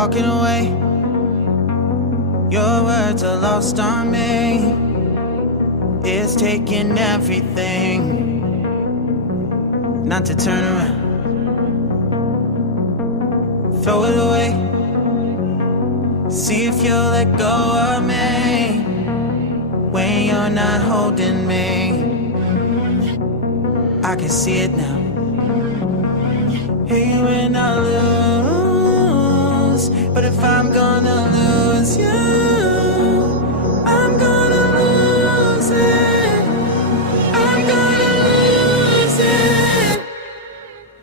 walking away. Your words are lost on me. It's taking everything not to turn around. Throw it away. See if you'll let go of me when you're not holding me. I can see it now. Hey, when I lose, but if I'm gonna lose you, I'm gonna lose it. I'm gonna lose it.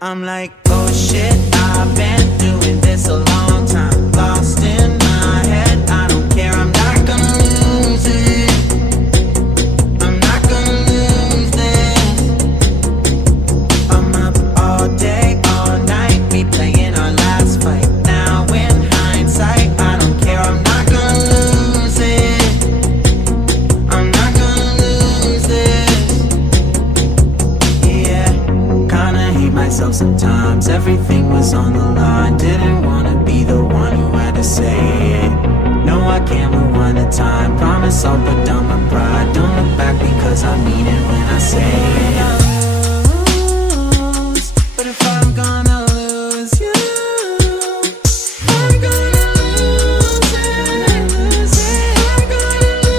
I'm like, oh shit, I've been doing this a long time. Lost in my head, I don't care, I'm not gonna lose it. I'm not gonna lose this. I'm up all day, all night, replaying our last fight. Now in hindsight, I don't care, I'm not gonna lose it. I'm not gonna lose this. Yeah, kinda hate myself sometimes. Everything was on the line. Didn't wanna be the one who had to say it. No, I can't rewind the time. Promise I'll put down my pride. Don't look back because I mean it when I say it. But if I'm gonna lose you, I'm gonna lose it. I'm gonna lose it.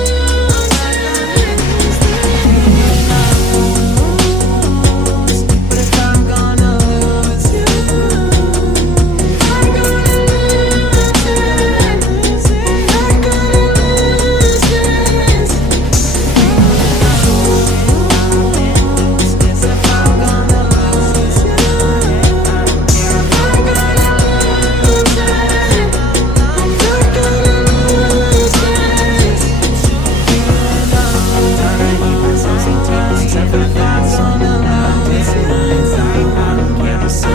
But if I'm gonna lose you, I'm gonna lose it. I'm gonna lose this. If I'm gonna lose you, I'm gonna lose it. I'm not gonna lose this. Trying to keep myself sometimes. Everything's on the line. I don't care to say it.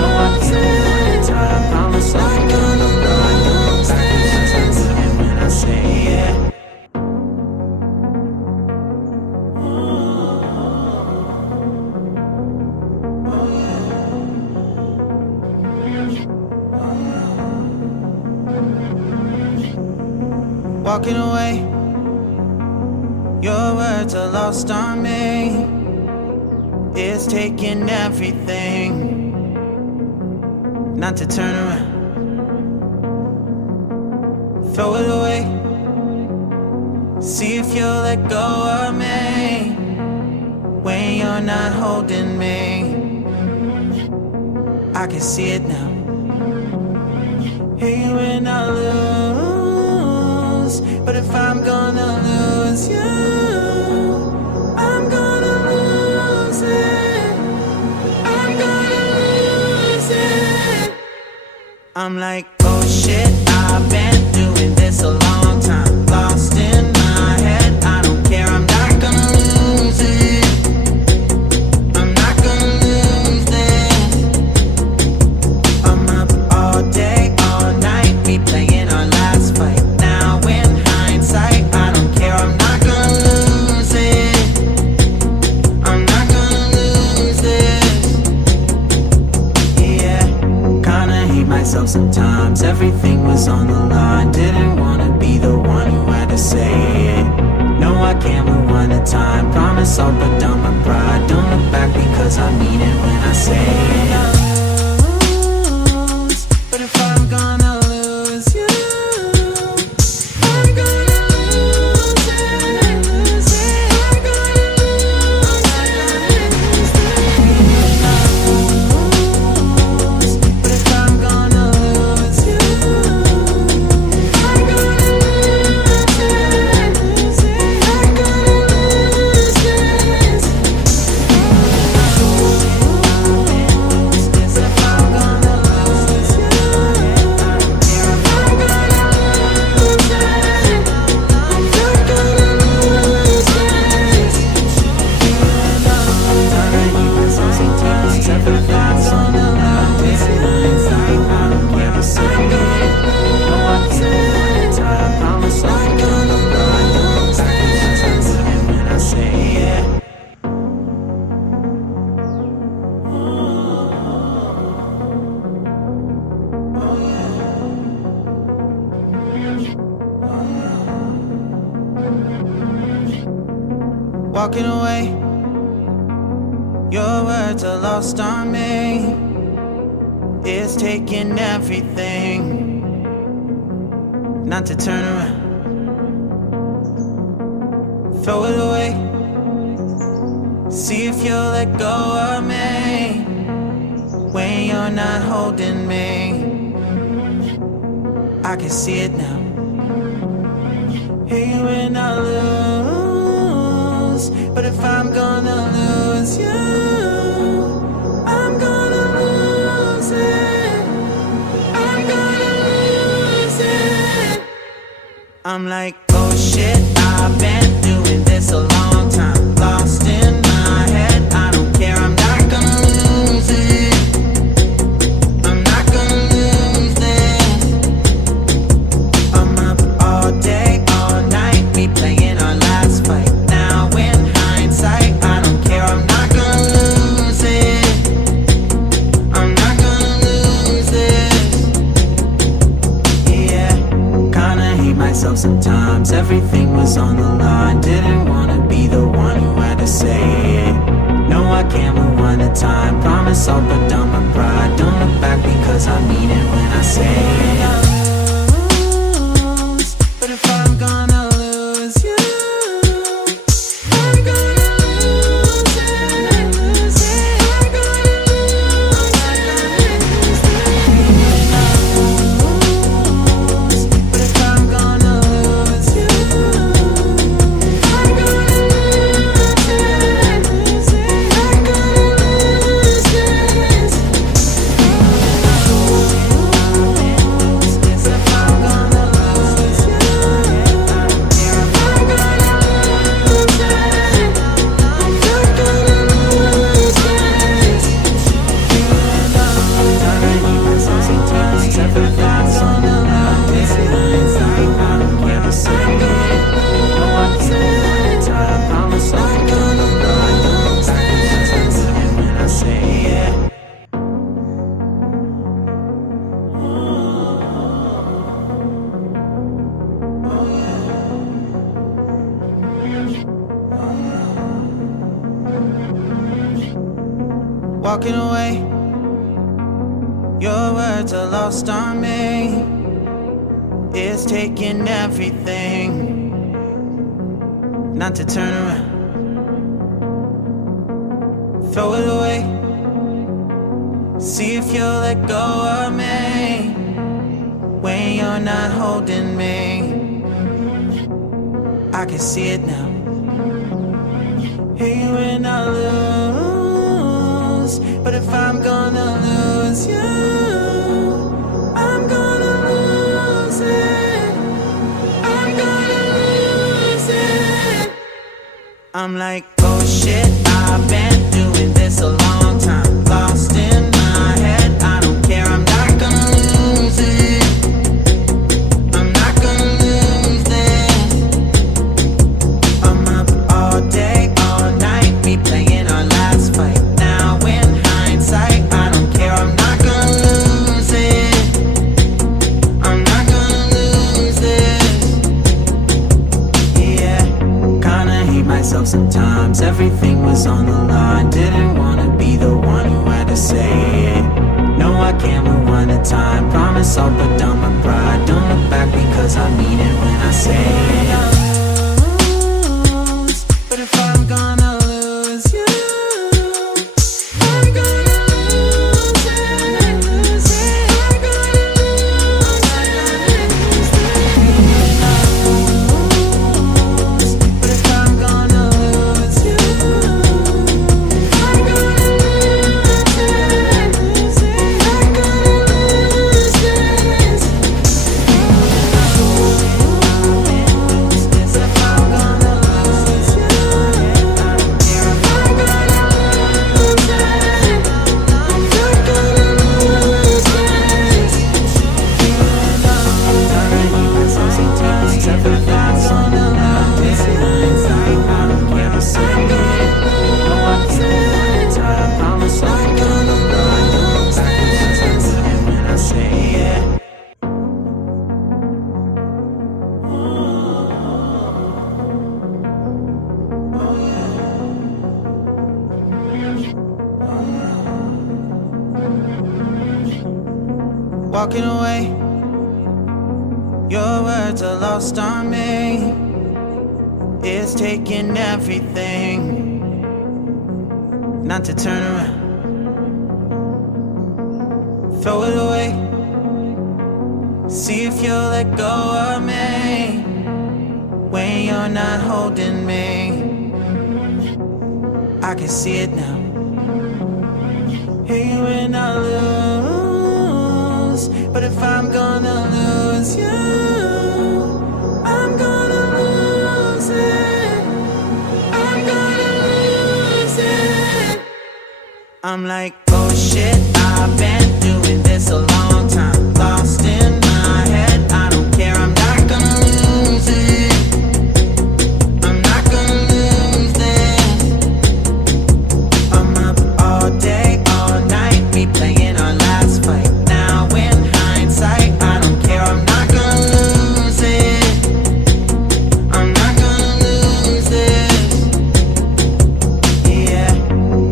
No, I can't I promise I'm gonna lose this. When I say it. Walking away, your words are lost on me. It's taking everything not to turn around. Throw it away. See if you'll let go of me when you're not holding me. I can see it now. Hey, when I lose, but if I'm gonna lose you, I'm gonna lose it. I'm gonna lose it. I'm like, oh shit, I've been doing this a long time. Lost in my head, I don't care, I'm not gonna lose it. I'm not gonna lose this. I'm up all day, all night, replaying our last fight. Now in hindsight, I don't care, I'm not gonna lose it. I'm not gonna lose this. Yeah, kinda hate myself sometimes. Everything was on the line. Didn't wanna be the one who had to say it. No, I can't rewind the time. Promise I'll put down my pride. Don't look back because I mean it when I say it. But if I'm gonna lose you, I'm gonna lose it. I'm gonna lose it. But if I'm gonna lose you, I'm gonna lose it. I'm gonna lose this. walking away. Your words are lost on me. It's taking everything not to turn around. Throw it away. See if you'll let go of me when you're not holding me. I can see it now. Hey, when I lose, but if I'm gonna lose you, I'm gonna lose it. I'm gonna lose it. I'm like, oh shit, I've been doing this a long time. Lost in my head, I don't care, I'm not gonna lose it. I'm not gonna lose this. I'm up all day, all night, we playing our last fight. Now in hindsight, I don't care, I'm not gonna lose it. I'm not gonna lose this. Yeah, kinda hate myself sometimes. Everything was on the line. Didn't wanna be the one who had to say it. No, I can't move one at a time. Promise I'll put down my pride. Don't look back because I mean it when I say it. But if I'm gonna lose you, I'm gonna lose it. I'm gonna lose it. But if I'm gonna lose you, I'm gonna lose it. I'm gonna lose this. If I'm gonna lose you, I'm gonna lose it. I'm not gonna lose this. Sometimes everything's on the line. I'm gonna lose it. I promise I'm gonna lose this. When I say yeah. Walking away, your words are lost on me. It's taking everything not to turn around. Throw it away. See if you'll let go of me when you're not holding me. I can see it now. Hey, when I lose, but if I'm gonna lose you, I'm gonna lose it. I'm gonna lose it. I'm like, oh shit, I've been doing this a long time. Lost in my head, I don't care, I'm not gonna lose it. I'm not gonna lose this. I'm up all day, all night, we playing our last fight. Now in hindsight, I don't care, I'm not gonna lose it. I'm not gonna lose this. Yeah, kinda hate myself sometimes. Everything was on the line. Didn't wanna be the one who had to say it. No, I can't move one at a time. Promise I'll put down my pride. Don't look back because I mean it when I say it. But if I'm gonna lose you, I'm gonna lose it. I'm gonna lose it. But if I'm gonna lose you, I'm gonna lose it. I'm gonna lose this. walking away. Your words are lost on me. It's taking everything not to turn around. Throw it away. See if you'll let go of me when you're not holding me. I can see it now. Hey, when I lose, but if I'm gonna lose you, I'm gonna lose it. I'm gonna lose it. I'm like, oh shit, I've been doing this a long time. Lost in my head, I don't care, I'm not gonna lose it. I'm not gonna lose this. I'm up all day, all night, replaying our last fight. Now in hindsight, I don't care, I'm not gonna lose it. I'm not gonna lose this. Yeah,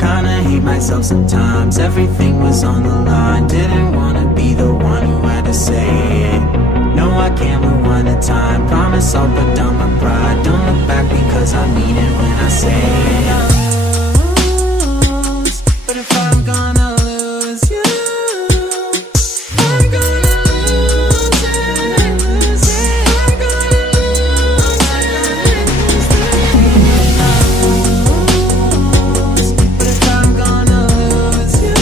kinda hate myself sometimes. Everything was on the line. Didn't wanna be the one who had to say it. No, I can't rewind the time. Promise I'll put down my pride. Don't look back because I mean it when I say it. But if I'm gonna lose you, I'm gonna lose it. I'm gonna lose it. But if I'm gonna lose you,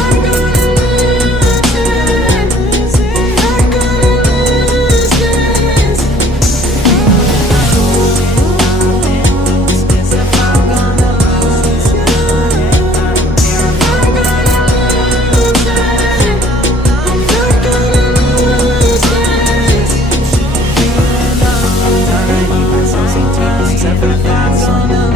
I'm gonna lose it. I'm gonna lose this. If I'm gonna lose you, I'm gonna lose it. I'm not gonna lose this. Sometimes everything's on the line.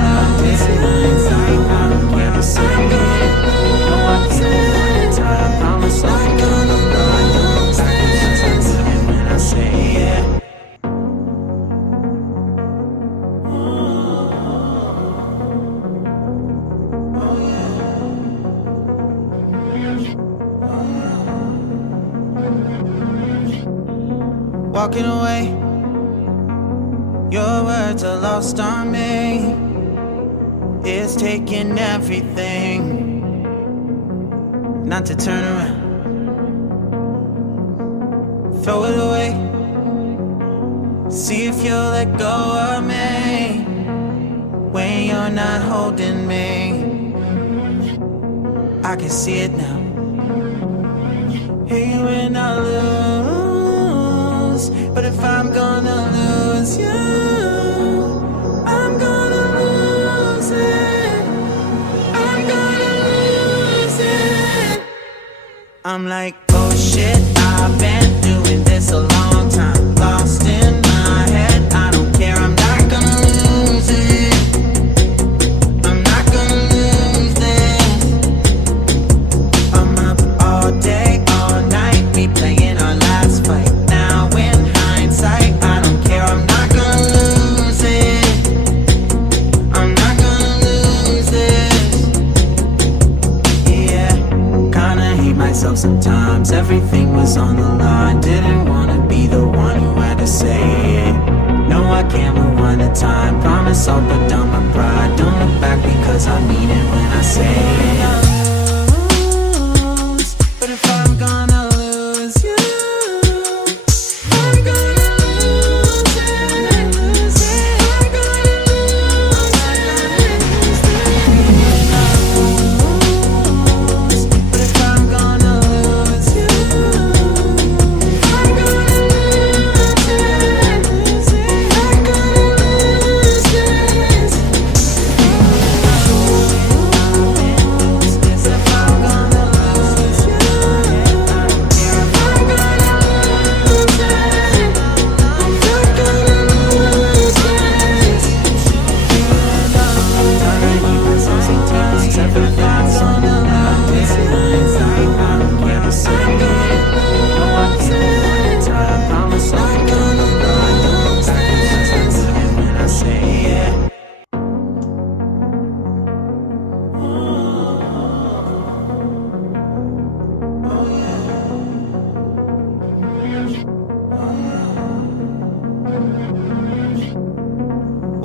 Walking away, your words are lost on me. It's taking everything not to turn around. Throw it away. See if you'll let go of me when you're not holding me. I can see it now. Hey, when I lose, but if I'm gonna lose you, I'm gonna lose it. I'm gonna lose it. I'm like, oh shit, I've been doing this a long time. Lost in my head, I don't care, I'm not gonna lose it. I'm not gonna lose this. I'm up all day, all night, replaying our last fight. Now in hindsight, I don't care, I'm not gonna lose it. I'm not gonna lose this. Yeah, kinda hate myself sometimes. Everything was on the line. Didn't wanna be the one who had to say it. No, I can't rewind the time. Promise I'll put down my pride. Don't look back because I mean it when I say it. But if I'm gonna lose you, I'm gonna lose it. I'm gonna lose it. But if I'm gonna lose you, I'm gonna lose it. I'm gonna lose this.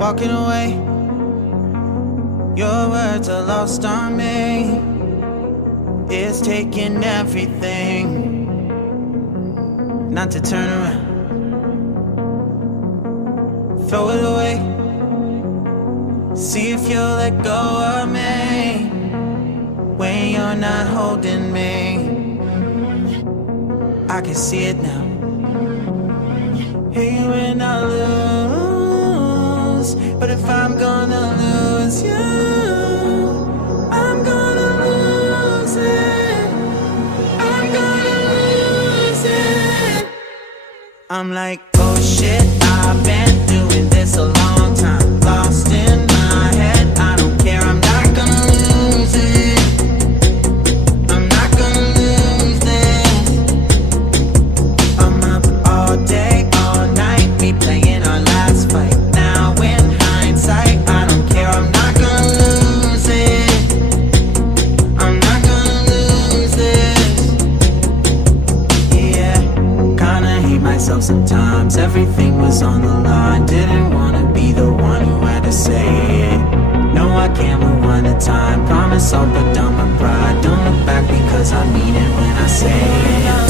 walking away. Your words are lost on me. It's taking everything not to turn around. Throw it away. See if you'll let go of me when you're not holding me. I can see it now. Hey, when I lose, but if I'm gonna lose you, I'm gonna lose it. I'm gonna lose it. I'm like, oh shit, I've been doing this a long time. Lost in my head, I don't care, I'm not gonna lose it. I'm not gonna lose this. I'm up all day, all night, replaying our last fight. Now in hindsight, I don't care, I'm not gonna lose it. I'm not gonna lose this. Yeah, kinda hate myself sometimes. Everything was on the line. Didn't wanna be the one who had to say it. No, I can't rewind the time. Promise I'll put down my pride. Don't look back because I mean it when I say it.